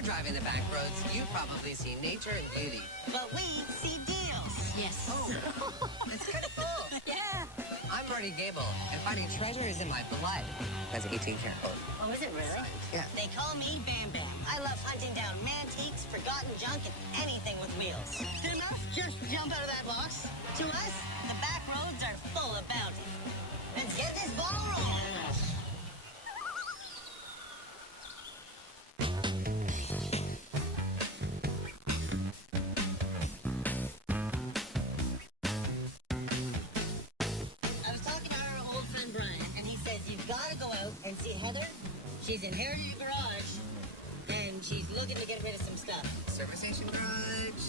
you're driving the back roads, you probably see nature and beauty. But we see deals. Yes. Oh, that's kind of cool. Yeah. I'm Marty Gable, and finding treasure is in my blood. That's 18-karat. Oh, is it really? Yeah. They call me Bam Bam. I love hunting down antiques, forgotten junk, and anything with wheels. Good enough? Just jump out of that box. To us, the back roads are full of bounty. Let's get this ball rolling. I was talking to our old friend Brian, and he says you've got to go out and see Heather. She's inherited a garage, and she's looking to get rid of some stuff. Service station garage?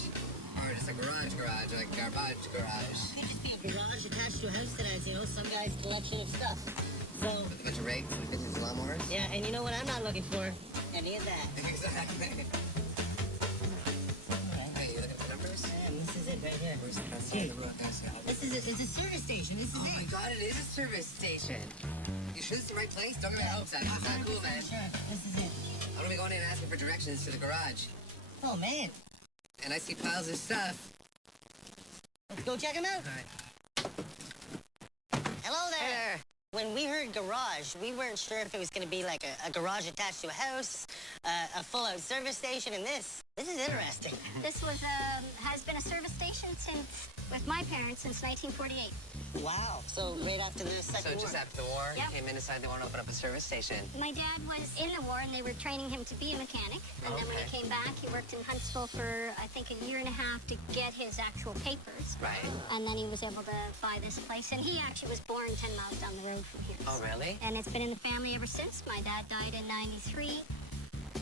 Or just a garage, like garbage garage? Could just be a garage attached to a house that has, some guy's collection of stuff. So, With a bunch of rakes and a business lawnmower? yeah, and you know what I'm not looking for? Any of that. Exactly. Hey, you looking for numbers? And this is it right here. Where's the best side of the road? This is it. It's a service station. This is Oh it. my god, it is a service station. You sure this is the right place? Don't get my hopes up. It's not cool, man. Sure. This is it. I'm gonna be going in and asking for directions to the garage. Oh, man. And I see piles of stuff. Let's go check them out. All right. Hello there. Hey there. When we heard garage, we weren't sure if it was going to be like a garage attached to a house, a full-out service station, and this is interesting. This has been a service station with my parents since 1948. Wow. So right after the So Second War. just after the war, Yep. he came in and decided they want to open up a service station. My dad was in the war, and they were training him to be a mechanic. And then when he Okay. came back, he worked in Huntsville for, I think, a year and a half to get his actual papers. Right. And then he was able to buy this place. And he actually was born 10 miles down the road from here. Oh, really? And it's been in the family ever since. My dad died in '93.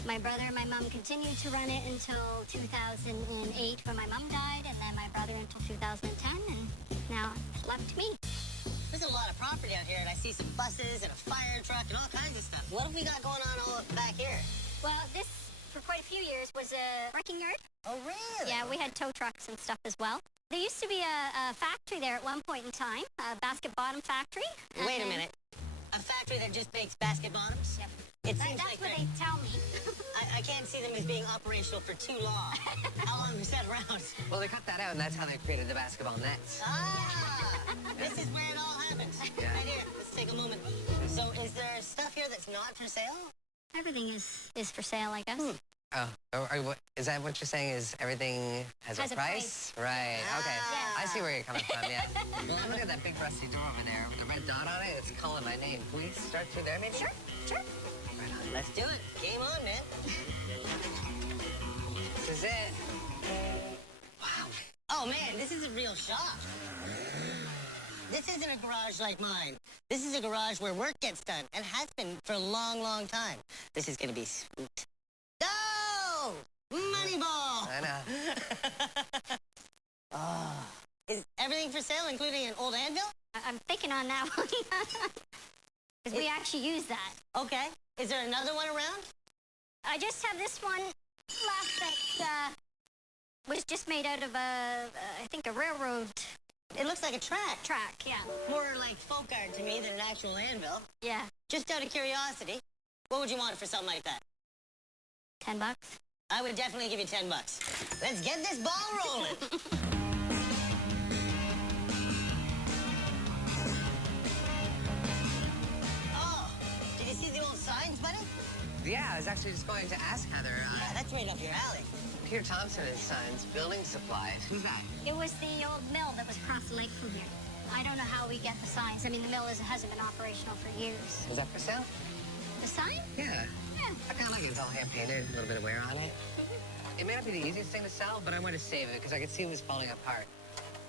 My brother and my mom continued to run it until 2008 when my mom died, and then my brother until 2010, and now it's left to me. There's a lot of property out here, and I see some buses and a fire truck and all kinds of stuff. What have we got going on all back here? Well, this, for quite a few years, was a wrecking yard. Oh, really? Yeah, we had tow trucks and stuff as well. There used to be a factory there at one point in time, a basket bottom factory. Wait a And- minute. A factory that just makes basket bottoms? Yep. It That's seems like what they tell me. I can't see them as being operational for too long. How long was that around? Well, they cut that out, and that's how they created the basketball nets. Ah! This is where it all happens. Yeah. Right here. Let's take a moment. So is there stuff here that's not for sale? Everything is for sale, I guess. Is that what you're saying? Is everything has Has a a price? Right. Okay. Ah. I see where you're coming from. Yeah. Well, look at that big rusty door over there with the red dot on it. It's calling my name. Can we start through there, maybe? Sure, sure. Right on. Let's do it. Game on, man. This is it. Wow. Oh, man, this is a real shop. This isn't a garage like mine. This is a garage where work gets done and has been for a long, long time. This is going to be sweet. Go! Moneyball! I know. Oh. Is everything for sale, including an old anvil? I'm thinking on that one. Because we actually use that. Okay. Is there another one around? I just have this one left that was just made out of I think a railroad It looks like a track. track, yeah. More like folk art to me than an actual anvil. Yeah, Just out of curiosity, what would you want for something like that? $10. I would definitely give you 10 bucks. Let's get this ball rolling. Oh, did you see the old signs, buddy? Yeah, I was actually just going to ask Heather. Yeah, that's right up your alley. Peter Thompson and Sons, building supplies. Who's that? It was the old mill that was across the lake from here. I don't know how we get the signs. I mean, the mill hasn't been operational for years. Is that for sale? The sign? Yeah. Yeah. I kind of like it. It's all hand painted, a little bit of wear on it. It may not be the easiest thing to sell, but I want to save it because I could see it was falling apart.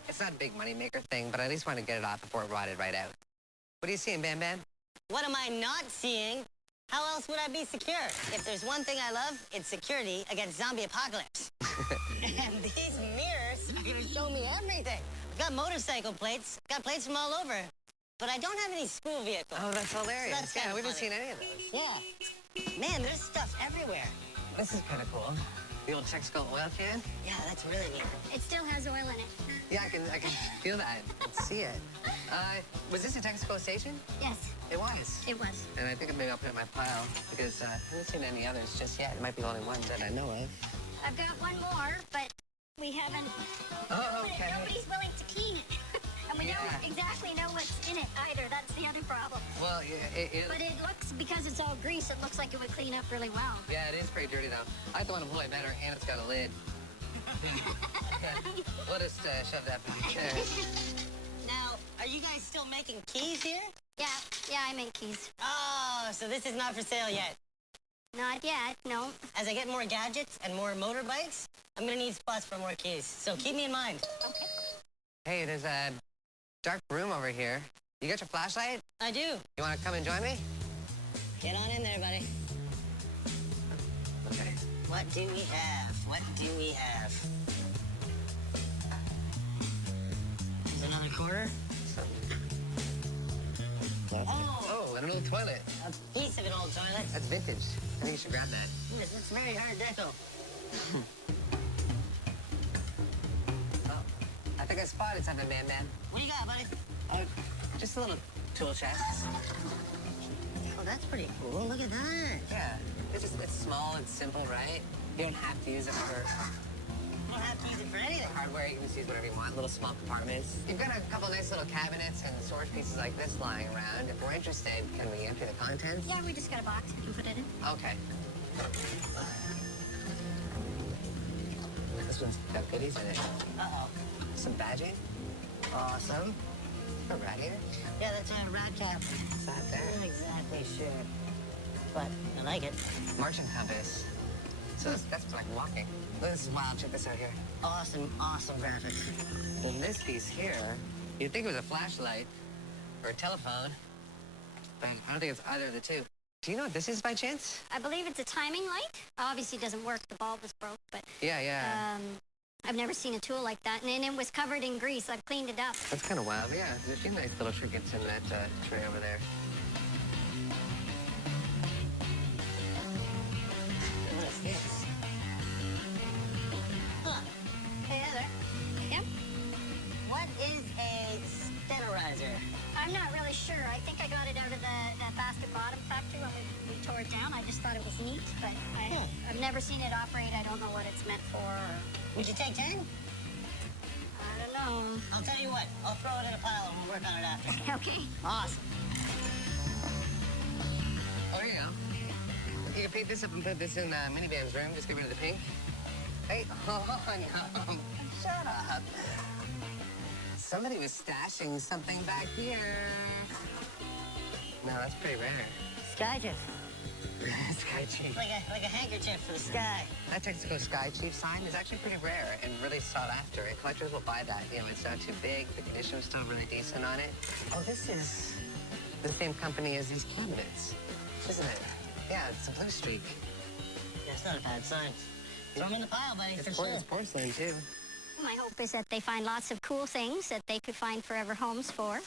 It's not a big money maker thing, but I at least want to get it off before it rotted right out. What are you seeing, Bam Bam? What am I not seeing? How else would I be secure? If there's one thing I love, it's security against zombie apocalypse. And these mirrors are going to show me everything. I've got motorcycle plates, got plates from all over, but I don't have any school vehicles. Oh, that's hilarious. So that's yeah, kinda we haven't funny. seen any of those. Yeah. Man, there's stuff everywhere. This is kind of cool. The old Texaco oil can? Yeah, that's really neat. It still has oil in it. Yeah, I can feel that and see it. Was this a Texaco station? Yes, It was. it was. And I think maybe I'll put it in my pile because I haven't seen any others just yet. It might be the only one that I know of. I've got one more, but we haven't. Oh, okay. Nobody's willing to clean it. And we Yeah. don't exactly know what's in it either. That's the other problem. Well, yeah, But it looks, because it's all grease, it looks like it would clean up really well. yeah, it is pretty dirty though. I like the one in Boy better, and it's got a lid. We'll just shove that back there. Now, are you guys still making keys here? Yeah, I make keys. Oh, so this is not for sale yet. Not yet, no. As I get more gadgets and more motorbikes, I'm gonna need spots for more keys. So keep me in mind. Hey, there's a dark room over here. You got your flashlight? I do. You want to come and join me? Get on in there, buddy. Okay. What do we have? What do we have? There's another quarter. Oh, and an old toilet. A piece of an old toilet. That's vintage. I think you should grab that. It's very hard deco. Oh, I think I spotted something, man. What do you got, buddy? Just a little tool chest. Oh, that's pretty cool. Look at that. Yeah, it's small and simple, right? You don't have to use it for You don't have to use it for anything. hardware. You can just use whatever you want. Little small compartments. You've got a couple nice little cabinets and storage pieces like this lying around. If we're interested, can we empty the contents? Yeah, we just got a box we can put it in. Okay. This one's got goodies in it. Uh-oh. Some badging. Awesome. A rat here. Yeah, that's a rat cap. What's that I'm there? not exactly sure, but I like it. Marching compass. So that's like walking. This is wild. Check this out here. Awesome, awesome graphics. In this piece here, you'd think it was a flashlight or a telephone, but I don't think it's either of the two. Do you know what this is by chance? I believe it's a timing light. Obviously it doesn't work, the bulb is broke, but Yeah. I've never seen a tool like that. And it was covered in grease. I've cleaned it up. That's kind of wild. Yeah, there's a few nice little trinkets in that tray over there. What is this? Huh. Hey, Heather, Yep. what is a stenorizer? I'm not really sure. I think I got it out of the basket bottom factory when we tore it down. I just thought it was neat, but I've never seen it operate. I don't know what it's meant for. Would you take 10? I don't know. I'll tell you what, I'll throw it in a pile and we'll work on it after. Okay. Awesome. Oh, here you go. You can paint this up and put this in Minivan's room. Just get rid of the pink. Hey, oh, no. Shut up. Somebody was stashing something back here. No, that's pretty rare. Skyjet. Sky Chief. Like a handkerchief for the sky. That Texaco Sky Chief sign is actually pretty rare and really sought after. And collectors will buy that. You know, it's not too big. The condition was still really decent on it. Oh, this is the same company as these cabinets, isn't it? Yeah, it's a blue streak. Yeah, it's not a bad sign. Throw them in the pile, buddy, for sure. It's porcelain, too. My hope is that they find lots of cool things that they could find forever homes for.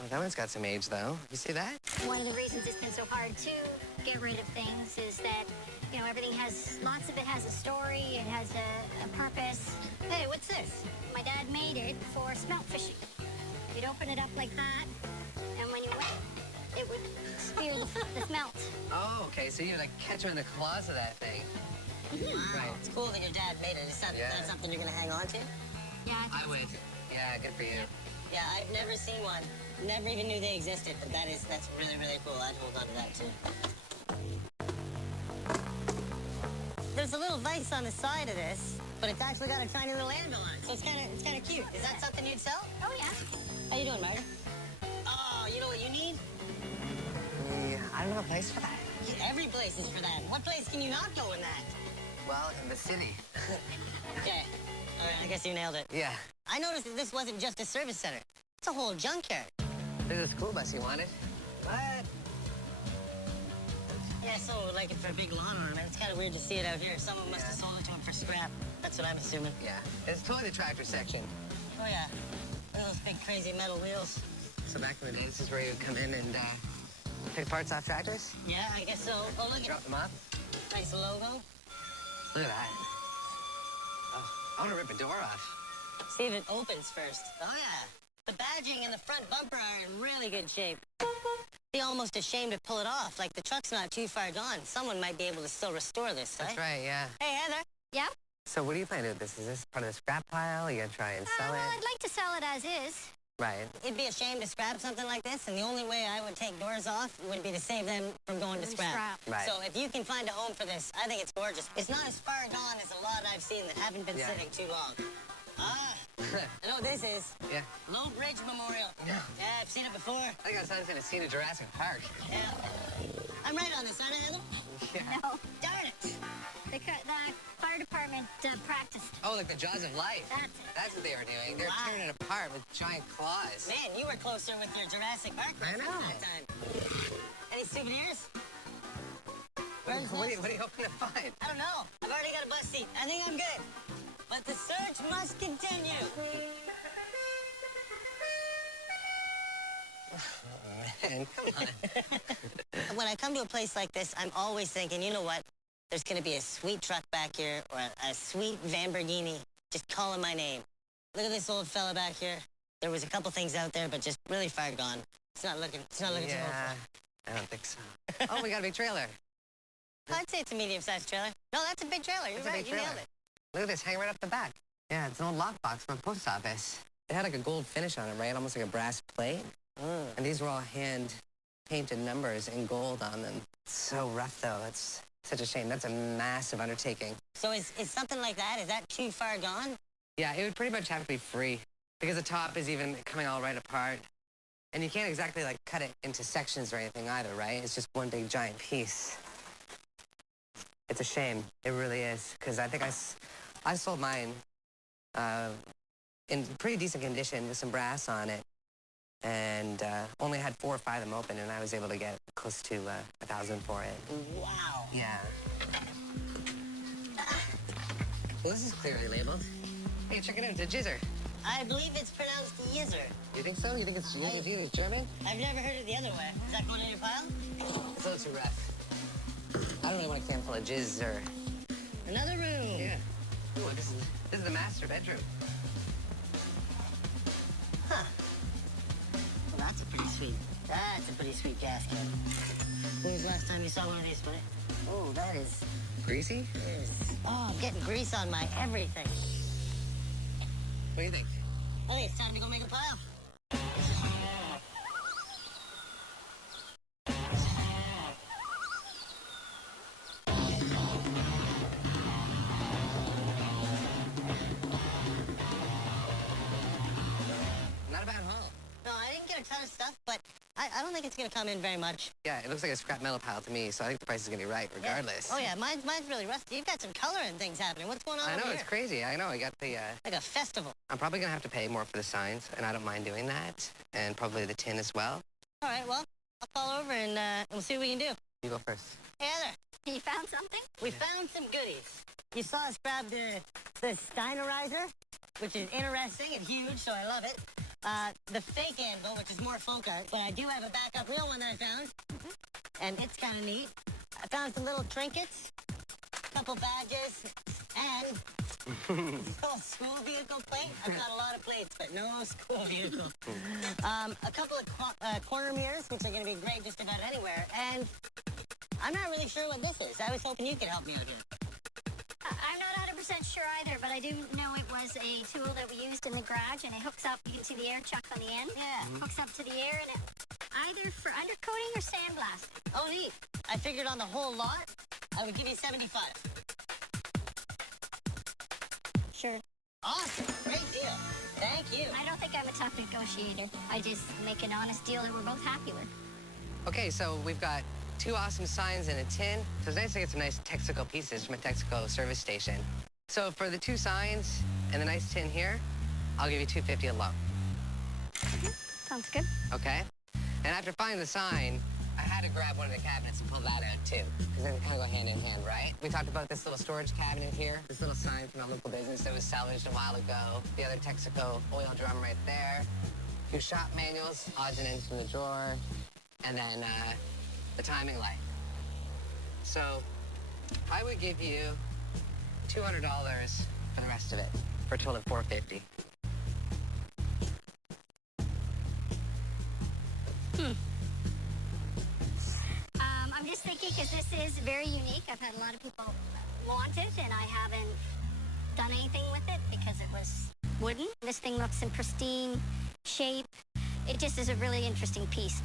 Oh, that one's got some age, though. You see that? One of the reasons it's been so hard to get rid of things is that, you know, everything has, lots of it has a story, it has a purpose. Hey, what's this? My dad made it for smelt fishing. You'd open it up like that, and when you went, it would spear the smelt. Oh, okay. So you like catch them in the claws of that thing. Right. It's cool that your dad made it. Is that something you're gonna hang on to? Yeah, I would. Yeah, good for you. Yeah, I've never seen one. Never even knew they existed, but that's really, really cool. I'd hold on to that too. There's a little vise on the side of this, but it's actually got a tiny little anvil on it, so it's kind of cute. Is that something you'd sell? Oh, yeah. How you doing, Marty? Oh, you know what you need? Yeah, I don't know a place for that. Yeah, every place is for that. What place can you not go in that? Well, in the city. Okay. All right, I guess you nailed it. Yeah. I noticed that this wasn't just a service center. It's a whole junkyard. There's a school bus you wanted. What? Yeah, someone would like it for a big lawn ornament. It's kind of weird to see it out here. Someone must have sold it to him for scrap. That's what I'm assuming. Yeah. It's totally the tractor section. Oh, yeah. Look at those big, crazy metal wheels. So back in the day, this is where you would come in and pick parts off tractors? Yeah, I guess so. Oh, look at Drop them off? nice logo. Look at that. Oh, I want to rip a door off. See if it opens first. Oh, yeah. The badging and the front bumper are in really good shape. Be almost ashamed to pull it off. Like, the truck's not too far gone. Someone might be able to still restore this, That's right, yeah. Hey, Heather. Yeah? So what do you plan to do with this? Is this part of the scrap pile? Are you going to try and sell Well, it? I'd like to sell it as is. Right. It'd be a shame to scrap something like this, and the only way I would take doors off would be to save them from going to scrap. Right. So if you can find a home for this, I think it's gorgeous. It's not as far gone as a lot I've seen that haven't been sitting too long. Ah, I know what this is. Yeah. Low Bridge Memorial. Yeah. Yeah, I've seen it before. I think I was in a scene of Jurassic Park. Yeah. I'm right on this, aren't I, Heather? Yeah. No. Darn it. The fire department practiced. Oh, like the Jaws of Life. That's it. That's what they were doing. They're Wow. tearing it apart with giant claws. Man, you were closer with your Jurassic Park I reference know. that time. Any souvenirs? What are you hoping to find? I don't know. I've already got a bus seat. I think I'm good. But the search must continue. Man, come on. When I come to a place like this, I'm always thinking, you know what? There's going to be a sweet truck back here or a sweet Lamborghini just calling my name. Look at this old fella back here. There was a couple things out there, but just really far gone. It's not looking too hopeful. I don't think so. Oh, we got a big trailer. I'd say it's a medium-sized trailer. No, that's a big trailer. You're It's a right. big You trailer. nailed it. Look at this, hanging right up the back. Yeah, it's an old lockbox from a post office. It had like a gold finish on it, right? Almost like a brass plate. And these were all hand-painted numbers in gold on them. It's so rough, though. It's such a shame. That's a massive undertaking. So is something like that, is that too far gone? Yeah, it would pretty much have to be free because the top is even coming all right apart. And you can't exactly, like, cut it into sections or anything either, right? It's just one big giant piece. It's a shame. It really is. Because I think I sold mine in pretty decent condition with some brass on it. And only had 4 or 5 of them open, and I was able to get close to $1,000 for it. Wow. Yeah. Well, this is clearly labeled. Hey, check it out. It's a jizzer. I believe it's pronounced Yizzer. You think so? You think it's German? I've never heard it the other way. Is that going in your pile? It's a little too rough. I don't really want a can full of jizzer. Another room. Yeah. Ooh, this is the master bedroom. Huh. Well, that's a pretty sweet gasket. When was the last time you saw one of these, buddy? Oh, that is... Greasy? Oh, I'm getting grease on my everything. What do you think? I think it's time to go make a pile. Not a bad haul. No, I didn't get a ton of stuff, but I don't think it's going to come in very much. Yeah, it looks like a scrap metal pile to me, so I think the price is going to be right regardless. Yeah. Oh, yeah, mine's really rusty. You've got some color and things happening. What's going on I know, over it's here? crazy. I know, I got the... Like a festival. I'm probably going to have to pay more for the signs, and I don't mind doing that, and probably the tin as well. All right, well, I'll call over and we'll see what we can do. You go first. Hey, Heather, You found something? we found some goodies. You saw us grab the Steinerizer, which is interesting and huge, so I love it. The fake anvil, which is more folk art, but I do have a backup real one that I found, and it's kind of neat. I found some little trinkets, a couple badges, and a school vehicle plate. I've got a lot of plates, but no school vehicle. A couple of corner mirrors, which are going to be great just about anywhere, and I'm not really sure what this is. I was hoping you could help me out here. I'm not 100% sure either, but I do know it was a tool that we used in the garage, and it hooks up. You can see the air chuck on the end. Yeah. Hooks up to the air, and it either for undercoating or sandblasting. Oh, neat. I figured on the whole lot, I would give you 75. Sure. Awesome. Great deal. Thank you. I don't think I'm a tough negotiator. I just make an honest deal that we're both happy with. Okay, so we've got 2 awesome signs and a tin. So it's nice to get some nice Texaco pieces from a Texaco service station. So for the 2 signs and the nice tin here, I'll give you $250 alone. Sounds good. Okay? And after finding the sign, I had to grab one of the cabinets and pull that out too, because they kind of go hand in hand, right? We talked about this little storage cabinet here, this little sign from a local business that was salvaged a while ago, the other Texaco oil drum right there, 2 shop manuals, odds and ends from the drawer, and then the timing light. So I would give you $200 for the rest of it for a total of $450. I'm just thinking because this is very unique. I've had a lot of people want it, and I haven't done anything with it because it was wooden. This thing looks in pristine shape. It just is a really interesting piece.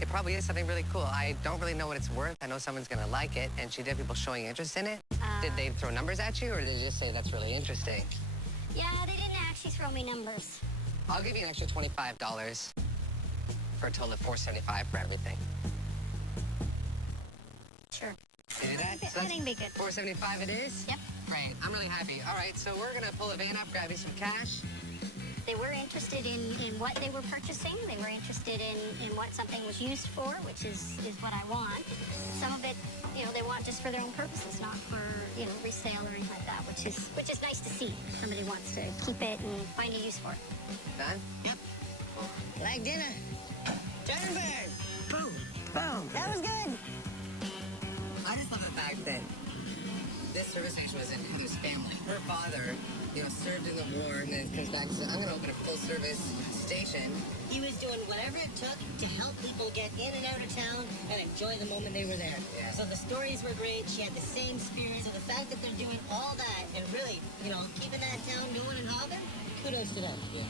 It probably is something really cool. I don't really know what it's worth. I know someone's going to like it, and she did have people showing interest in it. Did they throw numbers at you, or did they just say that's really interesting? Yeah, they didn't actually throw me numbers. I'll give you an extra $25 for a total of $475 for everything. Sure. You do that? I think it'd be good. $475 it is? Yep. Great. I'm really happy. All right, so we're going to pull a van up, grab you some cash. They were interested in what they were purchasing. They were interested in what something was used for, which is what I want. Some of it, they want just for their own purposes, not for, resale or anything like that, which is nice to see. Somebody wants to keep it and find a use for it. Done? Yep. Like dinner. Turnberg. Boom. Boom. That was good. I just love the fact that this service station was in Heather's family. Her father, served in the war and then comes back and says, I'm going to open a full-service station. He was doing whatever it took to help people get in and out of town and enjoy the moment they were there. Yeah. So the stories were great. She had the same spirit. So the fact that they're doing all that and really, keeping that town going and hopping, kudos to them. Yeah.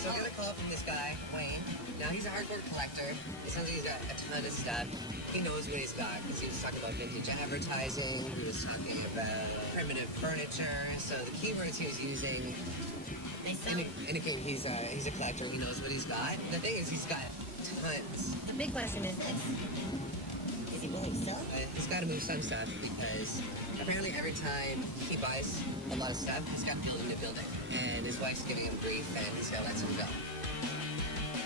So I got a call from this guy, Wayne. Now, he's a hardcore collector. It sounds like he's got a ton of stuff. He knows what he's got because he was talking about vintage advertising. He was talking about primitive furniture. So the keywords he was using indicate he's a collector. He knows what he's got. The thing is, he's got tons. The big question is this. Is he willing to sell? He's got to move some stuff because apparently every time he buys a lot of stuff, he's got building to building. And his wife's giving him grief and he's got to let some go.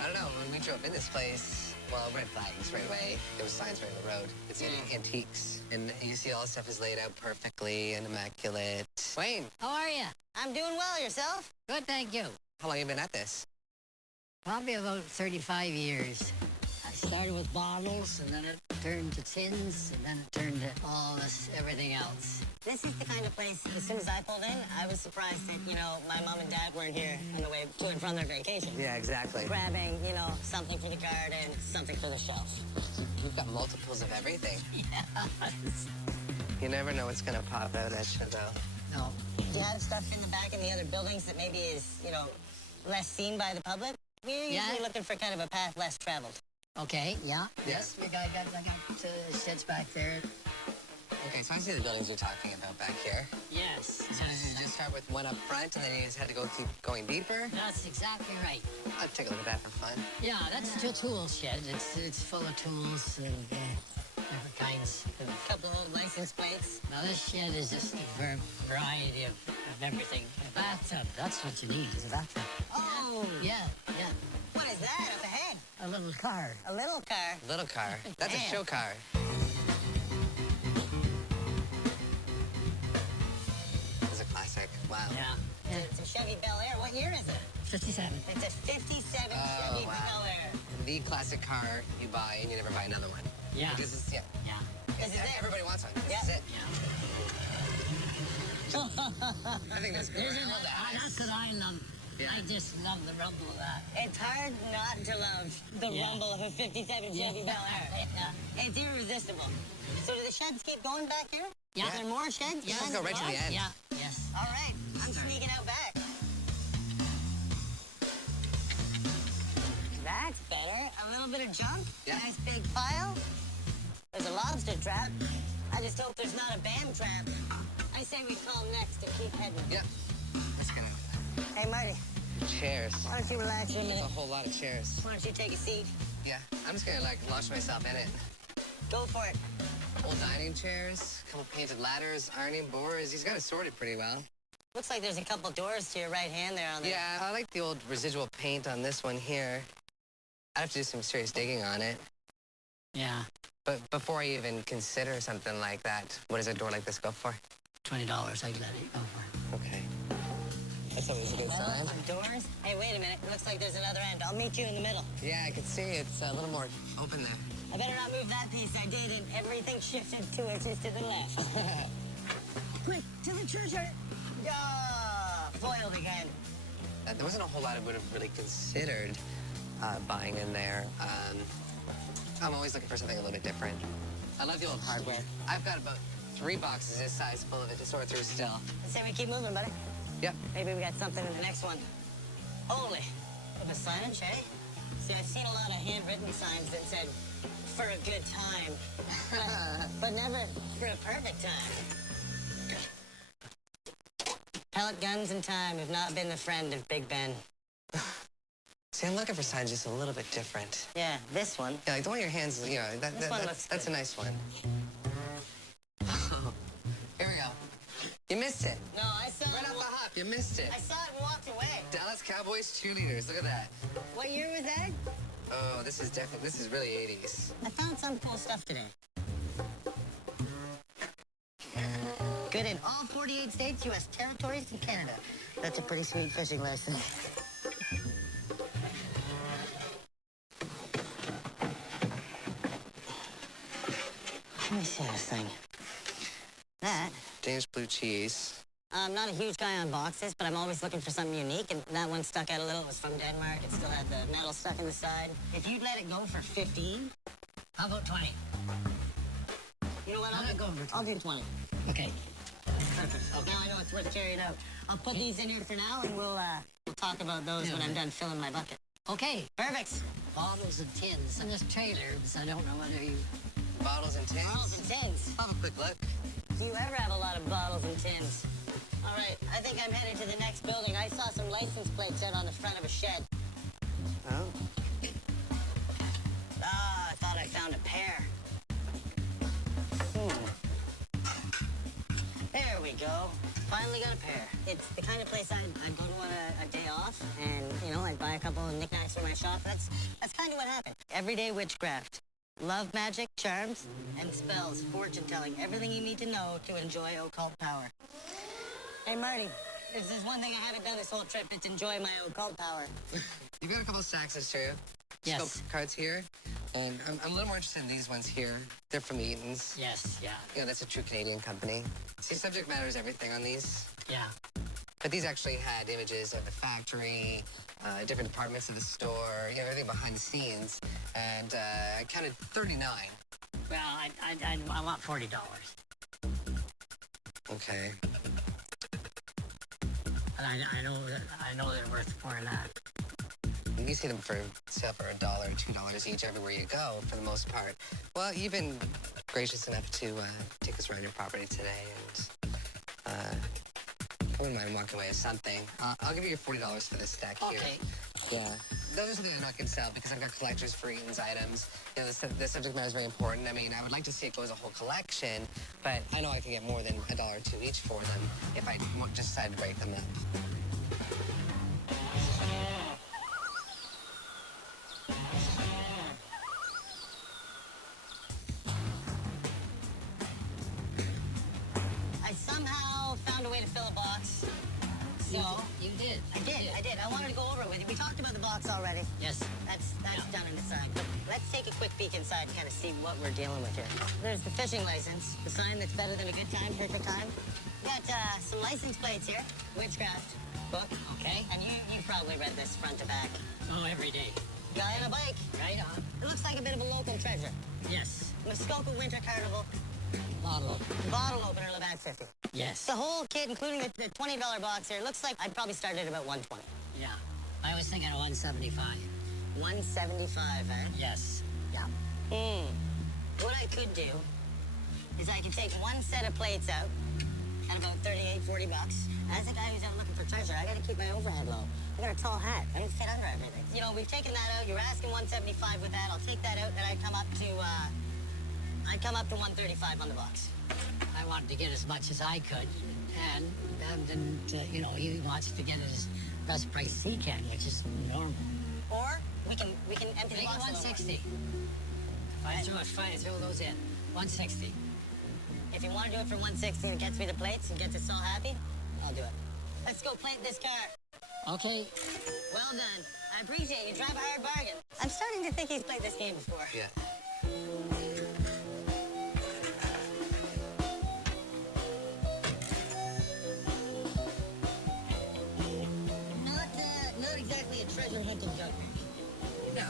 I don't know, when we drove in this place, well, red flags right away. There was signs right on the road. It's antiques. And you see all the stuff is laid out perfectly and immaculate. Wayne, How are you? I'm doing well. Yourself? Good, thank you. how long have you been at this? Probably about 35 years. I started with bottles, and then it turned to tins, and then it turned to everything else. This is the kind of place, as soon as I pulled in, I was surprised that, my mom and dad weren't here on the way to and from their vacation. Yeah, exactly. Grabbing, something for the garden, something for the shelf. We've got multiples of everything. Yeah. You never know what's gonna pop out at you, though. No. Do you have stuff in the back in the other buildings that maybe is, less seen by the public? We're usually looking for kind of a path less traveled. Okay, yeah. Yes. I got sheds back there. Okay, so I see the buildings you're talking about back here. Yes. So did you just start with one up front, and then you just had to keep going deeper? That's exactly right. I'll take a look at that for fun. Yeah, that's the tool shed. It's full of tools and different kinds. A couple of license plates. Now, this shed is just a variety of everything. A bathtub, that's what you need, is a bathtub. Oh! Yeah. What is that up ahead? A little car. A little car. Little car. That's a Damn. show car. It's a classic. Wow. Yeah. It's a Chevy Bel Air. What year is it? 57. It's a 57 Oh, Chevy wow. Bel Air. The classic car you buy and you never buy another one. Yeah. Because it's, Yeah. This is it. Everybody wants one. This Yeah. is it. Yeah. I think that's good. Isn't it? That's what I love. Yeah. I just love the rumble of that. It's hard not to love the rumble of a 57 Chevy Bel Air. Yeah. It's irresistible. So do the sheds keep going back here? Yeah. Is there more sheds? Yeah. Let's go right to the end. Yeah. Yes. All right. I'm sneaking out back. That's better. A little bit of junk. Yeah. Nice big pile. There's a lobster trap. I just hope there's not a bam trap. I say we call next and keep heading. Yeah. That's gonna. Hey, Marty, Chairs. why don't you relax for a There's minute? a whole lot of chairs. Why don't you take a seat? Yeah. I'm just gonna launch myself in it. Go for it. Old dining chairs, couple painted ladders, ironing boards. He's got it sorted pretty well. Looks like there's a couple doors to your right hand there on the... Yeah, I like the old residual paint on this one here. I'd have to do some serious digging on it. Yeah. But before I even consider something like that, what does a door like this go for? $20 I'd let it go for. Okay. That's That's always a good sign. Doors. Hey, wait a minute. It looks like there's another end. I'll meet you in the middle. Yeah, I can see it's a little more open there. I better not move that piece. I did, and everything shifted 2 inches to the left. Quick, to the treasure. Foiled again. There wasn't a whole lot I would have really considered buying in there. I'm always looking for something a little bit different. I love the old hardware. I've got about 3 boxes this size full of it to sort through still. Let's say we keep moving, buddy. Yep. Maybe we got something in the next one. Holy. With the signage, eh? See, I've seen a lot of handwritten signs that said, for a good time. but never for a perfect time. Pellet guns and time have not been the friend of Big Ben. See, I'm looking for signs just a little bit different. Yeah, this one. Yeah, like the one in your hands, you know, that's a nice one. Here we go. You missed it. No, I saw Right it. off the hop, you missed it. I saw it and walked away. Dallas Cowboys cheerleaders, look at that. What year was that? Oh, this is really 80s. I found some cool stuff today. Good in all 48 states, U.S. territories, and Canada. That's a pretty sweet fishing license. Let me see this thing. That. Danish blue cheese. I'm not a huge guy on boxes, but I'm always looking for something unique, and that one stuck out a little. It was from Denmark. It still had the metal stuck in the side. If you'd let it go for 15, How about 20? you know what? I'll go for I'll do 20. Okay. Perfect. Now I know it's worth carrying out. I'll put these in here for now, and we'll talk about those when I'm done filling my bucket. Okay. Perfect. Bottles and tins in this trailer, so I don't know whether you... Bottles and tins. Bottles and tins. Have a quick look. Do you ever have a lot of bottles and tins? All right, I think I'm headed to the next building. I saw some license plates out on the front of a shed. Oh. Ah, I thought I found a pair. There we go. Finally got a pair. It's the kind of place I'd go to on a day off, and, you know, I'd buy a couple of knickknacks for my shop. That's kind of what happened. Everyday witchcraft. Love magic, charms, and spells, fortune-telling. Everything you need to know to enjoy occult power. Hey, Marty, if there's one thing I haven't done this whole trip, it's enjoy my occult power. You've got a couple of Saxons too. Yes. Scope cards here. And I'm a little more interested in these ones here. They're from Eaton's. Yes, yeah, You know, that's a true Canadian company. See, subject matter is everything on these. yeah. But these actually had images of the factory, different departments of the store, you know, everything behind the scenes. And I counted 39. Well, I want $40. Okay. And I know they're worth more than that. You see them for sale for $1, $2 each everywhere you go, for the most part. Well, you've been gracious enough to take us around your property today, and I wouldn't mind walking away with something. I'll give you your $40 for this stack here. Okay. Yeah. Those are something I'm not going to sell because I've got collectors for Eaton's items. You know, the subject matter is very important. I mean, I would like to see it go as a whole collection, but I know I can get more than $1 or $2 each for them if I just decide to break them up. I somehow found a way to fill a box. So, You did. I did. I wanted to go over it with you. We talked about the box already. Yes. That's done on the side. But let's take a quick peek inside and kind of see what we're dealing with here. There's the fishing license, the sign that's better than a good time, perfect time. Got some license plates here, witchcraft book. Okay. And you probably read this front to back. Oh, every day. Guy on a bike. Right on. It looks like a bit of a local treasure. Yes. Muskoka Winter Carnival, Bottle. bottle opener, Labatt 50. Yes. The whole kit, including the $20 box here, looks like I'd probably start at about 120. Yeah. I was thinking of 175. 175, eh? Yes. Yeah. What I could do is I could take one set of plates out at about 38, 40 bucks. As a guy who's out looking for treasure, I gotta keep my overhead low. I got a tall hat. I don't fit under everything. You know, we've taken that out. You're asking 175 with that. I'll take that out, and I'd come up to 135 on the box. I wanted to get as much as I could, and then you know, he wants to get it as best price as he can, which is normal. Or we can empty the Make it box. a little 160. If I throw those in, 160. more. If you want to do it for 160 and it gets me the plates and gets us all happy, I'll do it. Let's go plant this car. Okay. Well done. I appreciate you. Drive a hard bargain. I'm starting to think he's played this game before. Yeah. Not exactly a treasure hunting junkie. No.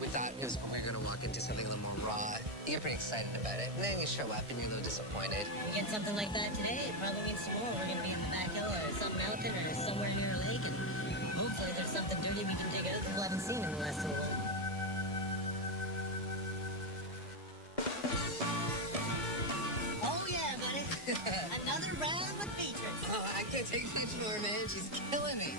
We thought we were going to walk into something a little more raw. You're pretty excited about it. And then you show up and you're a little disappointed. We get something like that today, it probably means tomorrow we're going to be in the back hill or some mountain or somewhere near a lake, and hopefully there's something dirty we can dig out that we haven't seen in the last little while. Oh yeah, buddy. Another round with Beatrice. Oh, I can't take much more, man. She's killing me.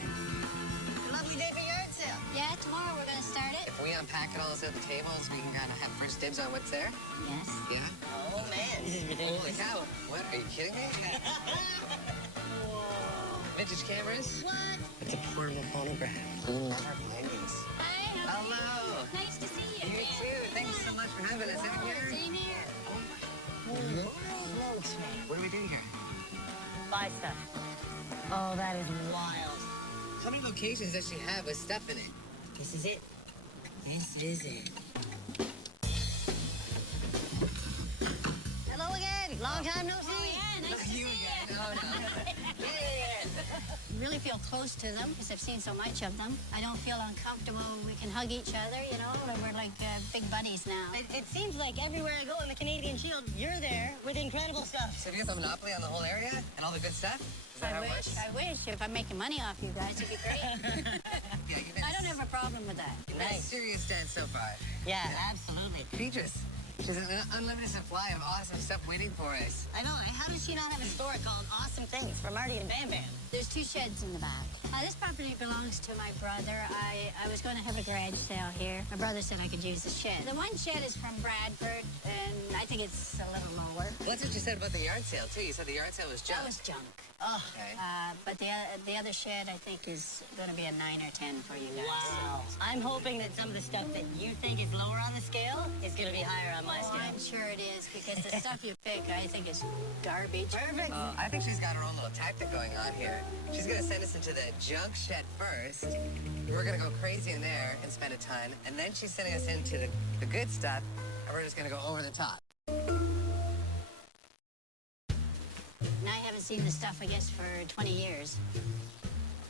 Lovely day for yard sale. Yeah, tomorrow we're gonna start it. If we unpack it all at the tables, we can kind of have first dibs on what's there. Yes. Yeah? Oh man, this is Holy ridiculous. cow. What? Are you kidding me? Vintage cameras? What? It's a portable phonograph. Never played these. Hi, how are Hello. you? Nice to see you. You too. Thank you so much for having us out here. Same here. What are we doing here? Buy stuff. Oh, that is wild. How many locations does she have with stuff in it? This is it. This is it. Hello again. Long time no see. Yeah, nice to see You you. again. Oh, no. I really feel close to them because I've seen so much of them. I don't feel uncomfortable. We can hug each other, you know. We're like big buddies now. It seems like everywhere I go in the Canadian Shield, you're there with incredible stuff. So do you have a monopoly on the whole area and all the good stuff? Is that how it works? I wish. If I'm making money off you guys, it'd be great. Yeah, you've been, I don't have a problem with that. you've been a Nice. serious dad so far. Yeah, absolutely. Beatrice. She's an unlimited supply of awesome stuff waiting for us. I know. How does she not have a store called Awesome Things for Marty and Bam Bam? There's 2 sheds in the back. This property belongs to my brother. I was going to have a garage sale here. My brother said I could use the shed. The one shed is from Bradford, and I think it's a little lower. Well, that's what you said about the yard sale, too. You said the yard sale was junk. That was junk. Oh, Okay. But the other shed, I think, is going to be a 9 or 10 for you guys. wow. I'm hoping that some of the stuff that you think is lower on the scale is going to be higher on my Oh, scale. I'm sure it is, because the stuff you pick, I think, is garbage. Perfect. I think she's got her own little tactic going on here. She's going to send us into the junk shed first. We're going to go crazy in there and spend a ton. And then she's sending us into the good stuff, and we're just going to go over the top. And I haven't seen the stuff, I guess, for 20 years.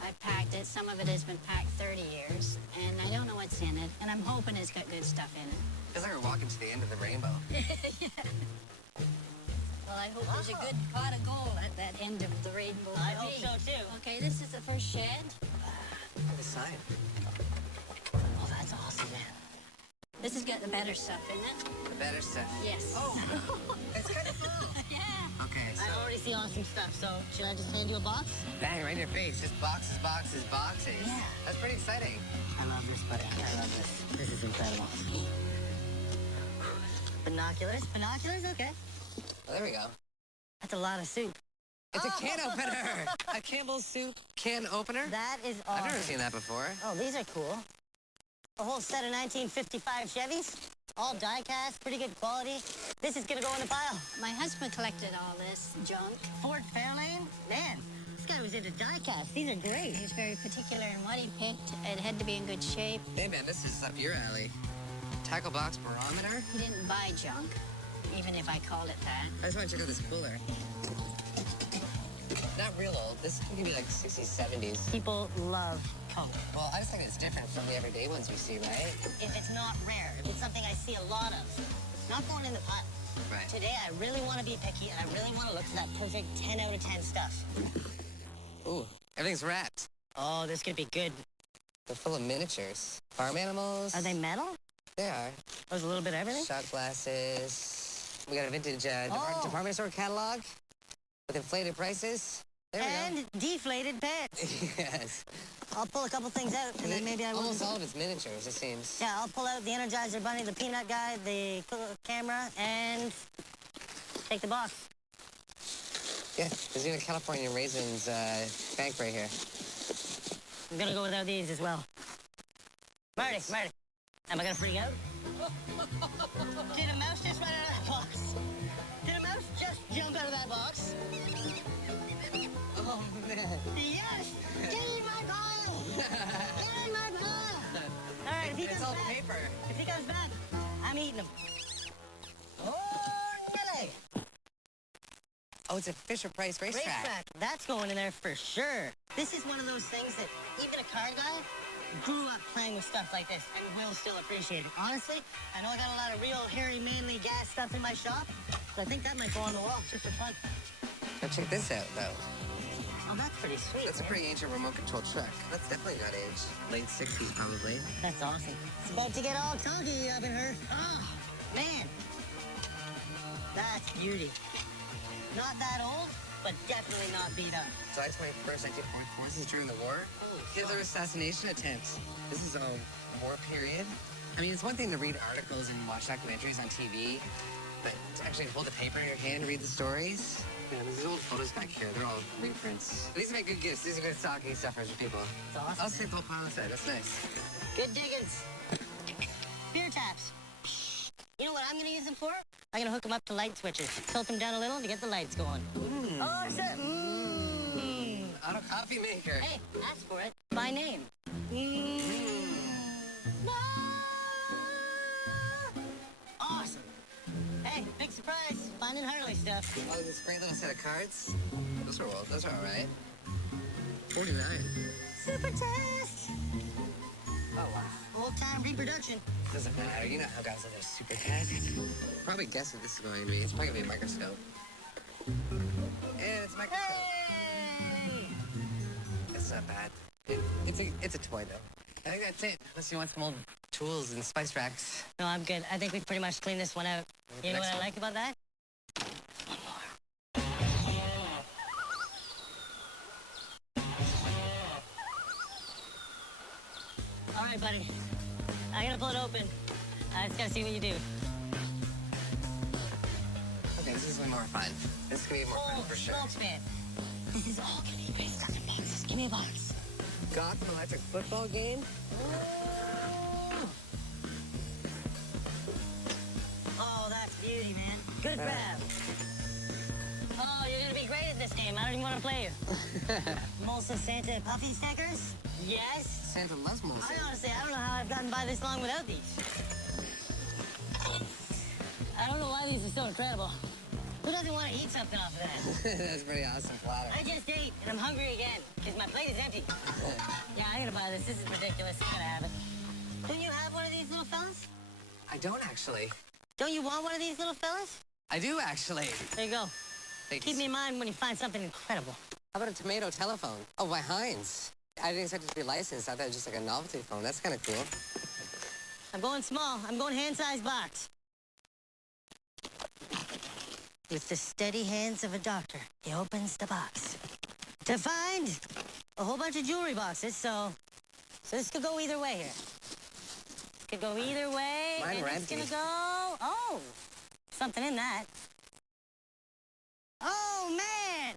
I've packed it. Some of it has been packed 30 years. And I don't know what's in it. And I'm hoping it's got good stuff in it. Feels like we're walking to the end of the rainbow. Well, I hope there's a good pot of gold at that end of the rainbow. I for hope me. so, too. Okay, this is the first shed. Have a sign. Oh, that's awesome, man. This has got the better stuff in it. The better stuff. Yes. Oh, it's kind of cool. Yeah. Okay, so I already see awesome stuff, so should I just hand you a box? bang right in your face. Just boxes, boxes, boxes. Yeah. That's pretty exciting. I love this, buddy. I love this. This is incredible. Binoculars? Binoculars? Okay. Well, there we go. That's a lot of soup. It's a can opener. A Campbell's soup can opener. That is I've awesome. never seen that before. Oh, these are cool. A whole set of 1955 Chevys. All die-cast, pretty good quality. This is gonna go in the pile. My husband collected all this junk. Ford Fairlane? Man, this guy was into die-cast. These are great. He was very particular in what he picked. It had to be in good shape. Hey, man, this is up your alley. Tackle box barometer. He didn't buy junk, even if I called it that. I just want to check out this cooler. Not real old. This can be like 60s, 70s. People love Coke. Well, I just think it's different from the everyday ones we see, right? If it's not rare, if it's something I see a lot of, it's not going in the pile. Right. Today, I really want to be picky, and I really want to look for that perfect 10 out of 10 stuff. Ooh, everything's wrapped. Oh, this could be good. They're full of miniatures. Farm animals. Are they metal? They are. There's a little bit of everything? Shot glasses. We got a vintage Oh. department store catalog with inflated prices. There we And deflated pants. go. Yes. I'll pull a couple things out, and then maybe I will. Almost all of it's miniatures, it seems. Yeah, I'll pull out the Energizer Bunny, the Peanut Guy, the camera, and take the box. Yeah, there's even a California Raisins bank right here. I'm gonna go without these as well. Marty, am I gonna freak out? Did a mouse just run out of that box? Did a mouse just jump out of that box? Oh Yes! Get in my pile! Get in my pile! All right, if he It's comes all back, paper. if he comes back, I'm eating him. Oh, Billy! Oh, it's a Fisher-Price racetrack. Racetrack. That's going in there for sure. This is one of those things that even a car guy grew up playing with stuff like this and will still appreciate it. Honestly, I know I got a lot of real hairy, manly gas stuff in my shop, but I think that might go on the wall just for fun. Now check this out, though. Oh, that's pretty sweet. That's a man. pretty ancient remote control truck. That's definitely not aged. Late 60s, probably. That's awesome. It's about to get all chunky up in her. Oh, man. That's beauty. Not that old, but definitely not beat up. July 21st, 1944. This is during the war. Hitler assassination attempt. This is a war period. I mean, it's one thing to read articles and watch documentaries on TV, but to actually hold the paper in your hand and read the stories. Yeah, there's old photos back here. They're all reprints. These make good gifts. These are good stocking stuffers for people. It's awesome. I'll save the whole pile aside. That's nice. Good diggins. Beer taps. You know what I'm going to use them for? I'm going to hook them up to light switches. Tilt them down a little to get the lights going. Oh, it's a... Auto coffee maker. Hey, ask for it by name. Awesome. Hey, big surprise. Finding Harley stuff. Oh, this great little set of cards. Those are old. Those are all right. 49. Super test. Oh, wow. Old-time reproduction. Doesn't matter. You know how guys love their super test. Probably guess what this is going to be. It's probably going to be a microscope. And it's a microscope. Hey! It's not bad. It's a toy, though. I think that's it. Unless you want some old tools and spice racks. No, I'm good. I think we've pretty much cleaned this one out. You know what I like about that? All right, buddy. I'm gonna pull it open. I just gotta see what you do. Okay, this is way more fun. This is going to be more fun for sure. Smoke fan. This is all gonna be based on boxes. Give me a box. Gotham Electric football game? Oh, that's beauty, man. Good grab. Oh, you're gonna be great at this game. I don't even want to play you. Molson Santa Puffy stickers? Yes. Santa loves Molson. I honestly, I don't know how I've gotten by this long without these. I don't know why these are so incredible. Who doesn't want to eat something off of that? That's pretty awesome platter. I just ate, and I'm hungry again, because my plate is empty. Yeah, I'm gonna buy this. This is ridiculous. I'm gonna have it. Don't you have one of these little fellas? I don't actually. Don't you want one of these little fellas? I do actually. There you go. Thanks. Keep me in mind when you find something incredible. How about a tomato telephone? Oh, by Heinz. I didn't expect it to be licensed. I thought it was just like a novelty phone. That's kind of cool. I'm going small. I'm going hand-sized box. With the steady hands of a doctor, he opens the box to find a whole bunch of jewelry boxes. So this could go either way here. Could go either way. Mine and were it's empty. gonna go. Oh, something in that. Oh man,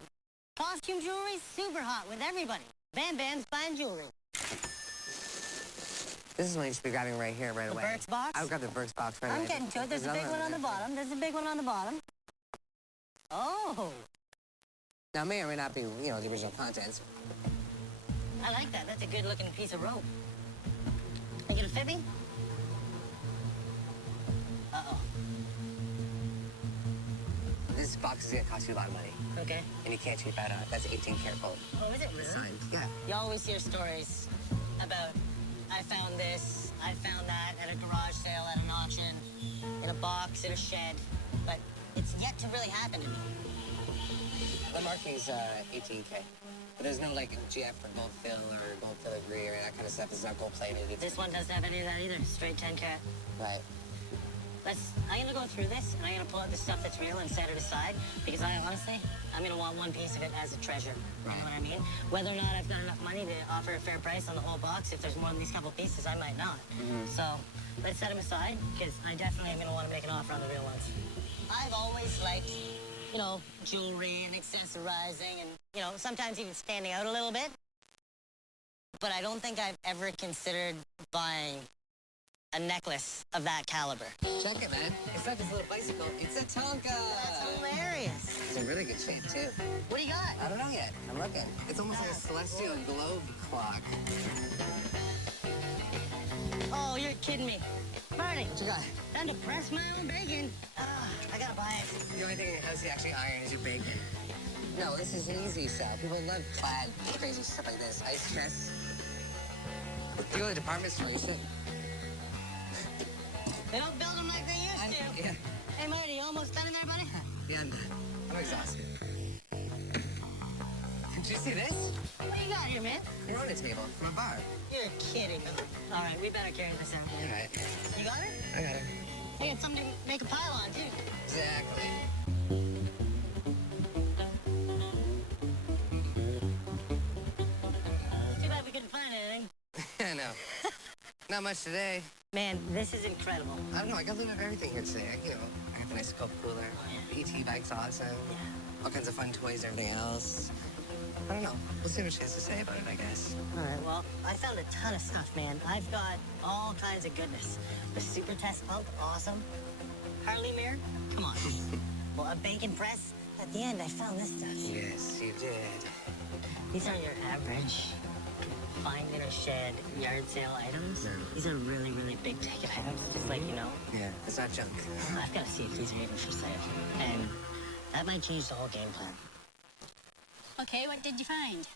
costume jewelry super hot with everybody. Bam Bam's buying jewelry. This is one you should be grabbing right here, right The away. Burt's box? I would grab the Burt's box right away. I'm getting to it. There's a big another one on the there. bottom. There's a big one on the bottom. Oh, Now, may or may not be, you know, the original contents. I like that. That's a good looking piece of rope. Think it'll fit me? Uh-oh. This box is going to cost you a lot of money, Okay. and you can't cheap out on it. That's 18 karat gold. Oh, is it really? Signed. Yeah. You always hear stories about, I found this, I found that at a garage sale, at an auction, in a box, in a shed, but it's yet to really happen to me. The marking's 18K. But there's no, like, GF for gold fill or gold filigree or that kind of stuff. It's not gold plated. It's This one doesn't have any of that either. Straight 10 carat. right. I'm gonna go through this, and I'm gonna pull out the stuff that's real and set it aside, because I'm gonna want one piece of it as a treasure. You know what I mean? Whether or not I've got enough money to offer a fair price on the whole box, if there's more than these couple pieces, I might not. So let's set them aside, because I definitely am gonna want to make an offer on the real ones. I've always liked, you know, jewelry and accessorizing and, you know, sometimes even standing out a little bit. But I don't think I've ever considered buying a necklace of that caliber. Check it, man. It's not just a little bicycle. It's a Tonka. That's hilarious. It's in really good shape, too. What do you got? I don't know yet. I'm looking. It's almost like a celestial globe clock. Oh, you're kidding me. Marty, What you got? time to press my own bacon. I gotta buy it. The only thing that has to actually iron is your bacon. No, this is easy stuff. People love plaid, crazy stuff like this. Ice chests. You go to the department store, you should. They don't build them like they used to. Yeah. Hey, Marty, you almost done in there, buddy? Yeah, I'm exhausted. Did you see this? What do you got here, man? You're on a table from a bar. You're kidding me. All right, we better carry this out. All right. You got it? I got it. I got something to make a pile on, too. Exactly. Too bad we couldn't find anything. I know. Not much today. Man, this is incredible. I don't know. I got a little bit of everything here today. You know, I got the nice Coke cooler. The ET bike's awesome. All kinds of fun toys, everything else. I don't know. We'll see what she has to say about it, I guess. All right, well, I found a ton of stuff, man. I've got all kinds of goodness. The Super Test pump, awesome. Harley mirror, come on. Well, a bacon press. At the end, I found this stuff. Yes, you did. These aren't your average find in a shed yard sale items. No. These are really, really big ticket items, just like, you know. Yeah, it's not junk. I've got to see if these are even for sale. And that might change the whole game plan. Okay, what did you find?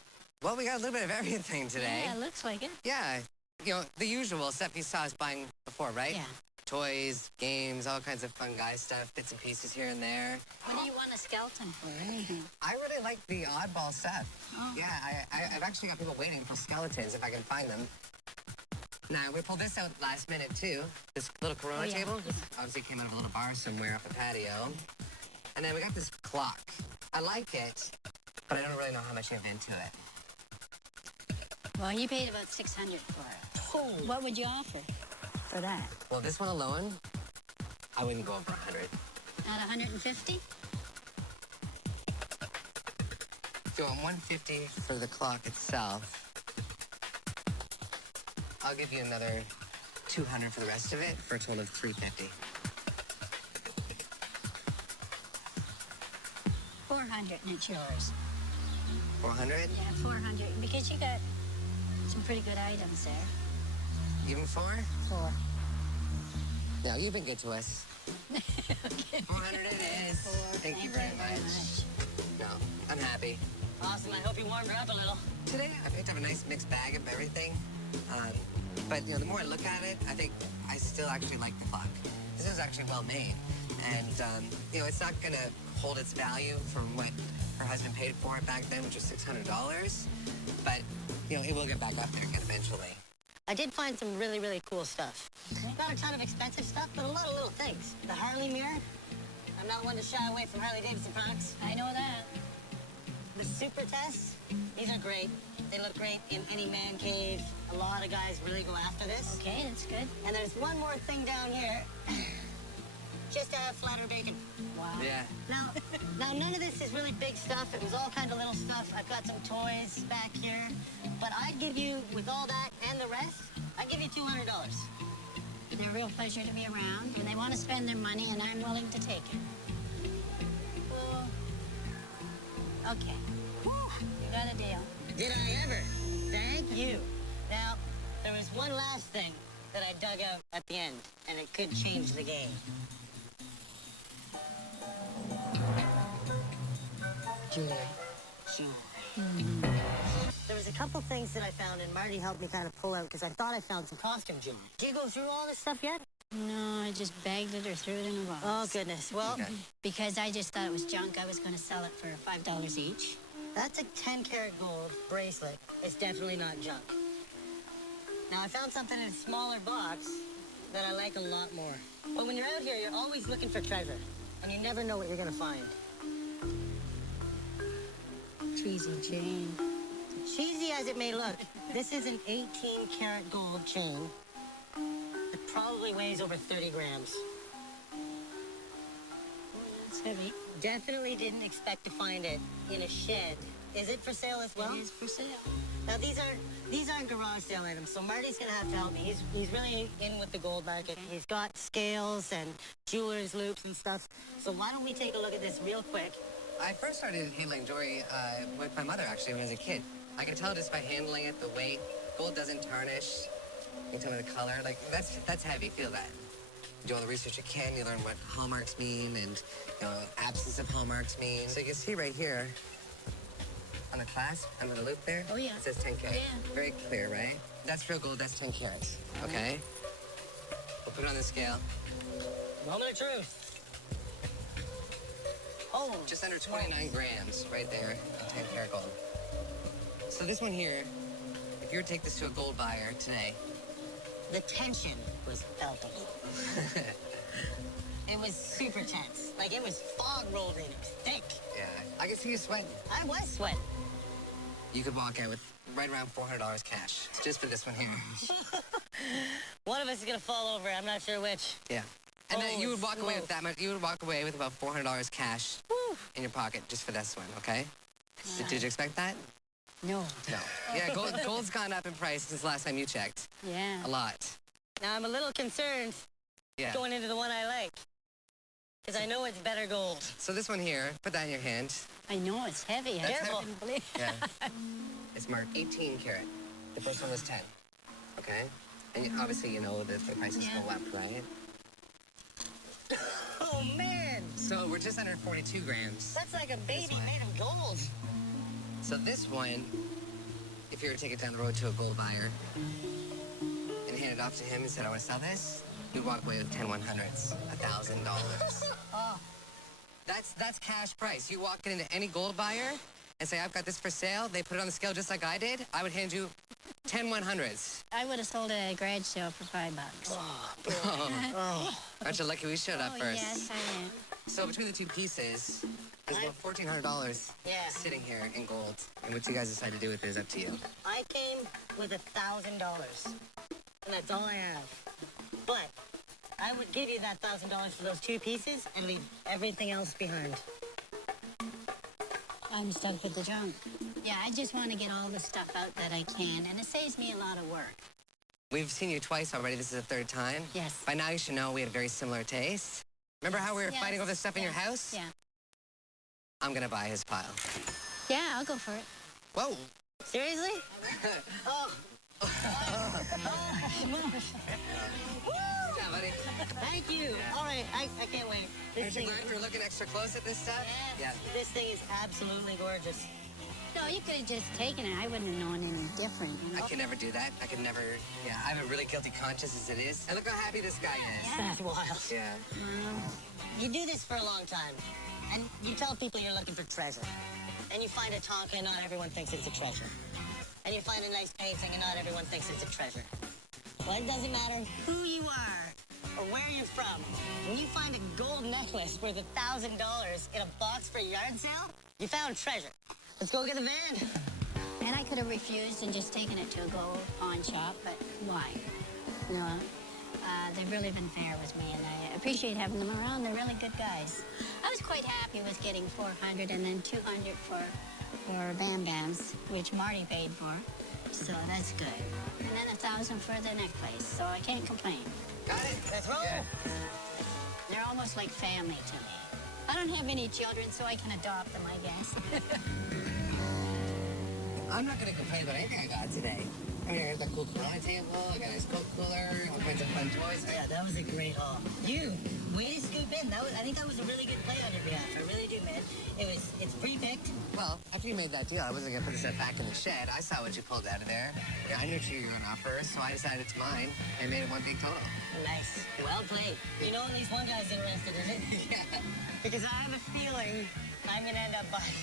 Well, we got a little bit of everything today. Yeah, looks like it. Yeah, you know, the usual stuff you saw us buying before, right? Yeah. Toys, games, all kinds of fun guy stuff, bits and pieces here and there. What do you want a skeleton for? Anything? I really like the oddball stuff. Oh. Yeah, I've actually got people waiting for skeletons if I can find them. Now, we pulled this out last minute, too. This little Corona Oh, yeah. table. Just obviously came out of a little bar somewhere up the patio. And then we got this clock. I like it, but I don't really know how much you have into it. Well, you paid about $600 for it. Oh. What would you offer for that? Well, this one alone, I wouldn't go over 100. Not 150? So I'm 150 for the clock itself. I'll give you another 200 for the rest of it for a total of 350. 400 and it's yours. 400? Yeah, 400 because you got some pretty good items there. Even 4? 4. No, you've been good to us. 400 it is. Thank you very much. No, I'm happy. Awesome, I hope you warmed her up a little. Today, I picked up a nice mixed bag of everything. But, you know, the more I look at it, I think I still actually like the clock. This is actually well made. And, you know, it's not going to hold its value for what her husband paid for it back then, which was $600. But, you know, it will get back up there again eventually. I did find some really, really cool stuff. Not a ton of expensive stuff, but a lot of little things. The Harley mirror. I'm not one to shy away from Harley Davidson products. I know that. The Super Tests, these are great. They look great in any man cave. A lot of guys really go after this. Okay, that's good. And there's one more thing down here. Just to have flatter bacon. Wow. Yeah. Now none of this is really big stuff. It was all kind of little stuff. I've got some toys back here. But I'd give you, with all that and the rest, I'd give you $200. They're a real pleasure to be around, and they want to spend their money, and I'm willing to take it. Well, okay. You got a deal. Did I ever? Thank you. Now, there was one last thing that I dug out at the end, and it could change the game. Jewelry. There was a couple things that I found, and Marty helped me kind of pull out, because I thought I found some costume jewelry. Did you go through all this stuff yet? No, I just bagged it or threw it in a box. Oh, goodness. Well, Okay. Because I just thought it was junk, I was going to sell it for $5 each. that's a 10-karat gold bracelet. It's definitely not junk. Now, I found something in a smaller box that I like a lot more. But when you're out here, you're always looking for treasure, and you never know what you're going to find. Cheesy Jane. Cheesy as it may look, this is an 18-karat gold chain. It probably weighs over 30 grams. That's heavy. Definitely didn't expect to find it in a shed. Is it for sale as well? It is for sale. Now these aren't garage sale items, so Marty's gonna have to help me. He's really in with the gold market. He's got scales and jewelers loops and stuff. So why don't we take a look at this real quick? I first started handling jewelry with my mother, actually, when I was a kid. I can tell just by handling it, the weight. Gold doesn't tarnish. You can tell me the color. Like, that's heavy. Feel that. You do all the research you can. You learn what hallmarks mean and, you know, absence of hallmarks mean. So you can see right here on the clasp, under the loop there. Oh, yeah. It says 10 karat. Yeah. Very clear, right? That's real gold. That's 10 carats. Okay? We'll put it on the scale. Moment of truth. Oh, Just under 29 grams right there of 10 karat gold. So this one here, if you were to take this to a gold buyer today, the tension was palpable. It was super tense. Like it was fog rolled in. It was thick. yeah, I can see you sweating. I was sweating. You could walk out with right around $400 cash just for this one here. One of us is gonna fall over. I'm not sure which. Yeah. And then you would walk away Holy with that much. You would walk away with about $400 cash in your pocket just for this one. Okay? Did you expect that? No. No. Yeah, gold's gone up in price since the last time you checked. Yeah. A lot. Now I'm a little concerned Yeah. going into the one I like. Because I know it's better gold. So this one here, put that in your hand. I know it's heavy. I That's couldn't heavy. believe. Yeah. It's marked 18 karat. The first one was 10. Okay? And obviously you know that the prices go up, right? Oh man, So we're just under 42 grams. that's like a baby one. made of gold. So this one, if you were to take it down the road to a gold buyer and hand it off to him and said, I want to sell this, you'd walk away with 10 100s, $1,000. Oh, That's cash price. You walk into any gold buyer and say, I've got this for sale. They put it on the scale just like I did. I would hand you 10 100s. I would have sold a garage sale for $5. Aren't you lucky we showed up first? Yes, I am. So between the two pieces, there's about $1,400 Yeah. sitting here in gold. And what you guys decide to do with it is up to you. I came with $1,000, and that's all I have. But I would give you that $1,000 for those two pieces and leave everything else behind. I'm stuck with the junk. Yeah, I just want to get all the stuff out that I can, and it saves me a lot of work. We've seen you twice already. This is the third time. Yes. By now you should know we had a very similar taste. Remember how we were Yes, fighting over the stuff in your house? Yeah. I'm gonna buy his pile. Yeah, I'll go for it. Whoa. Seriously? Oh. Good job, buddy. Thank you. All right, I can't wait. This Aren't you thing, glad we were looking extra close at this stuff? yes, this thing is absolutely gorgeous. No, you could have just taken it. I wouldn't have known any different. You I know? could never do that. I could never, yeah, I have a really guilty conscience as it is. And look how happy this guy is. That's wild. Yeah. You do this for a long time, and you tell people you're looking for treasure. And you find a Tonka, and not everyone thinks it's a treasure. And you find a nice painting, and not everyone thinks it's a treasure. Well, it doesn't matter who you are or where you're from. When you find a gold necklace worth $1,000 in a box for a yard sale, you found treasure. Let's go get the van. And I could have refused and just taken it to a gold pawn shop, but why? You know, they've really been fair with me, and I appreciate having them around. They're really good guys. I was quite happy with getting 400 and then 200 for Bam Bams, which Marty paid for. So that's good. And then 1,000 for the necklace, so I can't complain. Got it? Let's roll. Yeah. They're almost like family to me. I don't have any children, so I can adopt them, I guess. I'm not gonna complain about anything I got today. I mean, I got that cool Corona table, I got a nice Coke cooler, all kinds of fun toys. Yeah, that was a great haul. You, way to scoop in. I think that was a really good play on your behalf. I really do, man. It's pre-picked. Well, after you made that deal, I wasn't gonna put the stuff back in the shed. I saw what you pulled out of there. Yeah, I knew what you were gonna offer, so I decided it's mine and made it one big total. Nice. Well played. You know at least one guy's interested in it. Yeah. Because I have a feeling I'm gonna end up buying